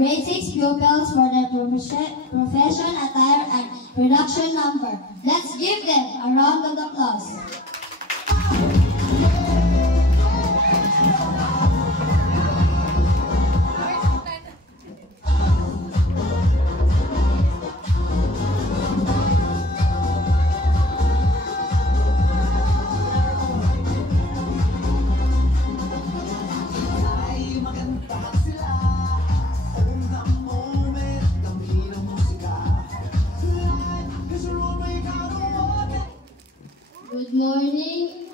grade 6 pupils for their profession attire and production number. Let's give them a round of applause. Good morning,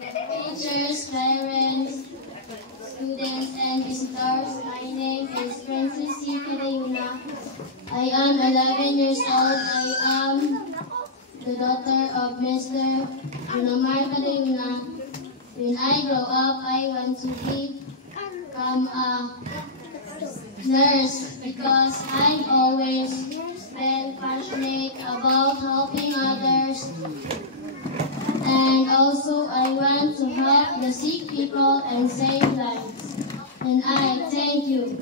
teachers, parents, students, and visitors. My name is Princess C. Cadayuna. I am 11 years old. I am the daughter of Mr. Junamar Cadayuna. When I grow up, I want to become a nurse because I always been passionate about helping others. And also, I want to help the sick people and save lives. And I thank you.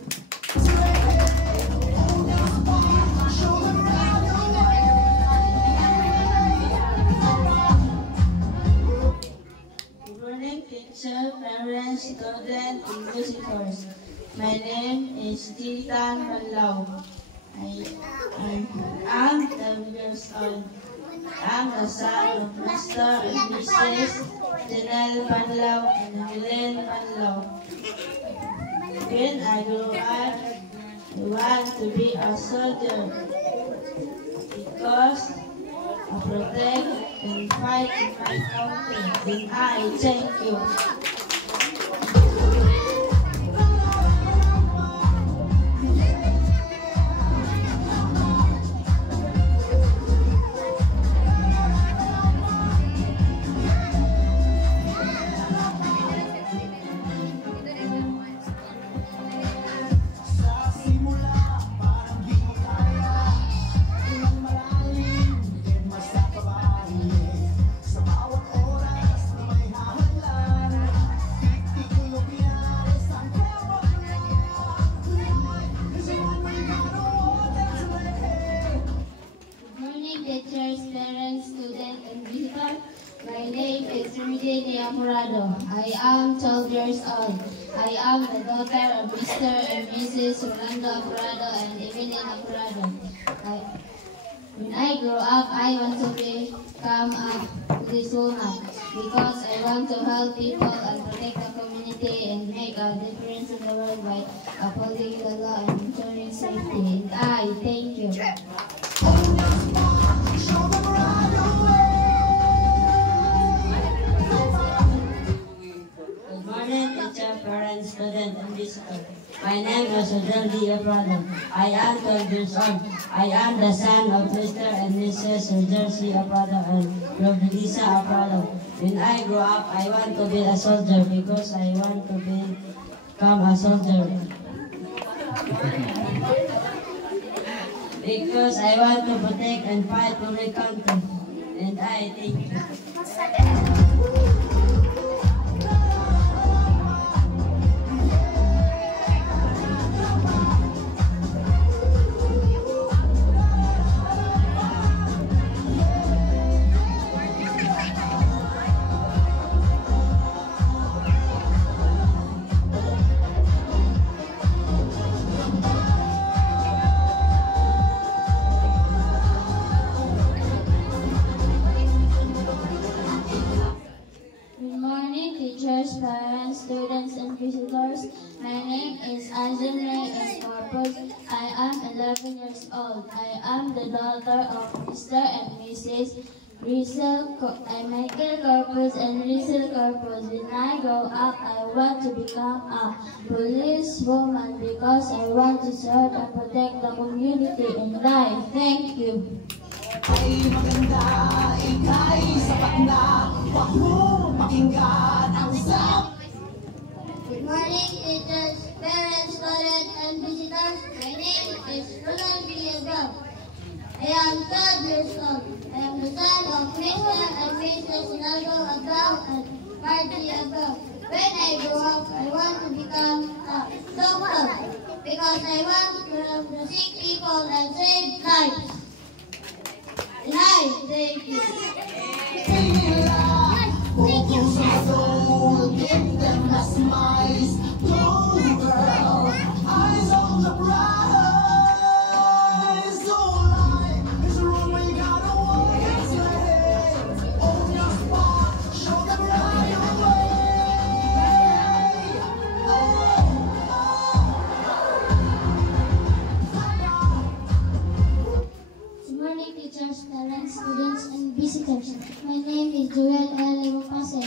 Good morning, teacher, parents, students, and visitors. My name is Titan Panlaw. I am 12 years old. I'm the son of Mr. and Mrs. Janelle Panlaw and Helen Panlaw. When I grow up, I want to be a soldier because I protect and fight in my country. And I thank you. Teachers, parents, students, and visitors. My name is Rudy Apurado. I am 12 years old. I am the daughter of Mr. and Mrs. Rolando Apurado and Evelyn Apurado. When I grow up, I want to become a policewoman because I want to help people and protect the community and make a difference in the world by upholding the law and ensuring safety. And I thank you. Good morning, teacher, parents, students, and visitors. My name is Rodel Aprado. I am 12 years old. I am the son of Mr. and Mrs. Jersey Aprado and Rodelisa Aprado. When I grow up, I want to be a soldier because I want to become a soldier. Because I want to protect and fight for my country. And I thank you. Parents, students, and visitors. My name is Azimray Escorpus. I am 11 years old. I am the daughter of Mr. and Mrs. Michael Corpus and Rizal Corpus. When I grow up, I want to become a policewoman because I want to serve and protect the community. And I thank you. Ay maganda, ika'y sapat na, huwag mo pakinggan ang sap. Good morning, teachers, parents, students, and visitors. My name is Ronald Villarreal. I am 12 years old. I am the son of Mr. and Mrs. Ronaldo Abrao and Margie Abrao. When I grow up, I want to become a doctor because I want to help the sick people and save lives. Life, thank you. Focus on soul, give them a smile. Go girl, eyes on the prize. Oh, life is a road we gotta walk its way. On your spot, show them right away. Good morning, teachers, parents, students, and visitors. My name is Joel L. Ibupase.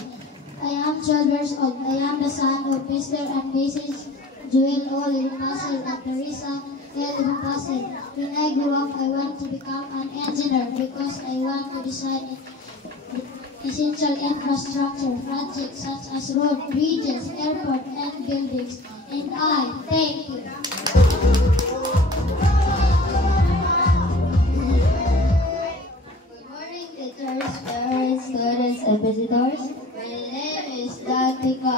I am 12 years old. I am the son of Mr. and Mrs. Joel O. Ibupase and Teresa L. Ibupase. When I grew up, I want to become an engineer because I want to design essential infrastructure projects such as roads, bridges, airport, and buildings. And I thank you. Teachers, parents, students, and visitors. My name is Datika.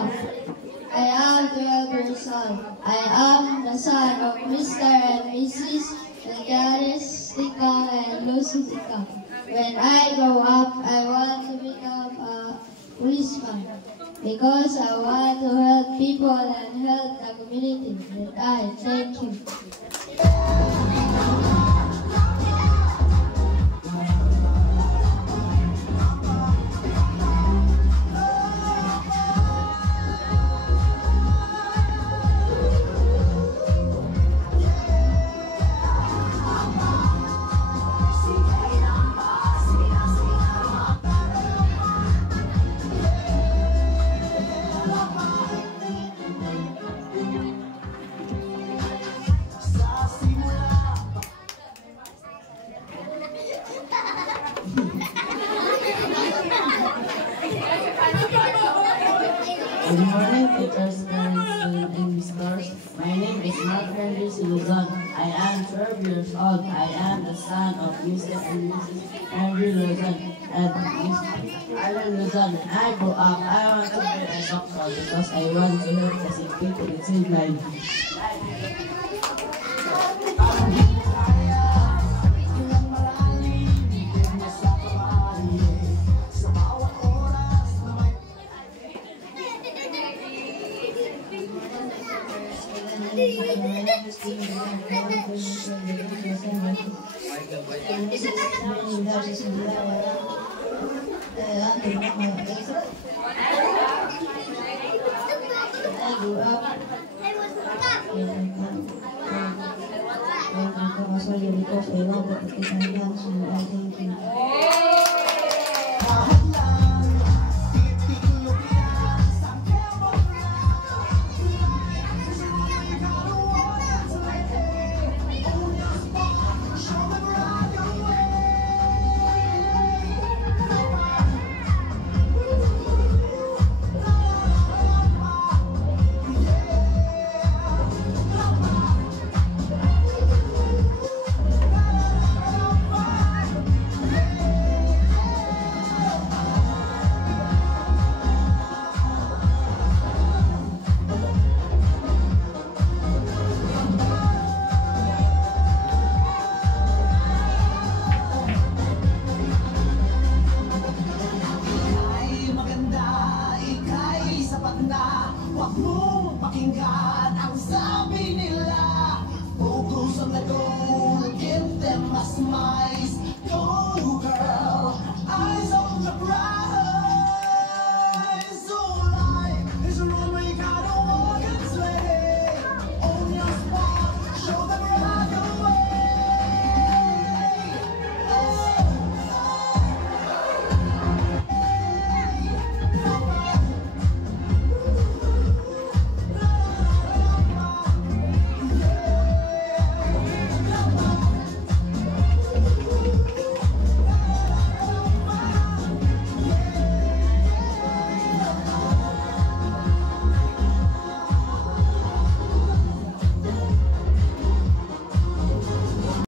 I am 12 years old. I am the son of Mr. and Mrs. Elgaris Tika and Lucy Tika. When I grow up, I want to become a policeman because I want to help people and help the community. And I thank you. Good morning, teachers, parents, students, and visitors. My name is Mark Henry Luzon. I am 12 years old. I am the son of Mr. and Mrs. Henry Luzon and Miss Alan Luzon. When I grow up, I want to be a doctor because I want to help the sick people and save lives. Because I want to take my hands and I thank you.